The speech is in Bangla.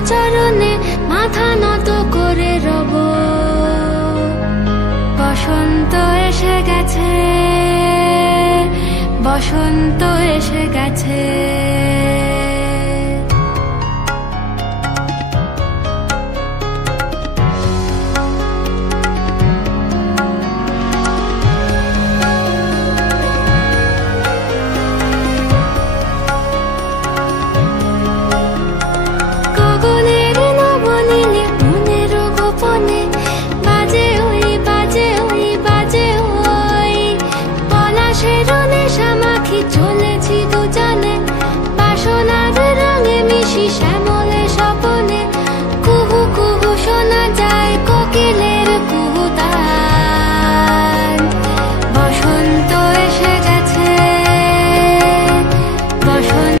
চরণে মাথা নত করে রব। বসন্ত এসে গেছে, বসন্ত এসে গেছে।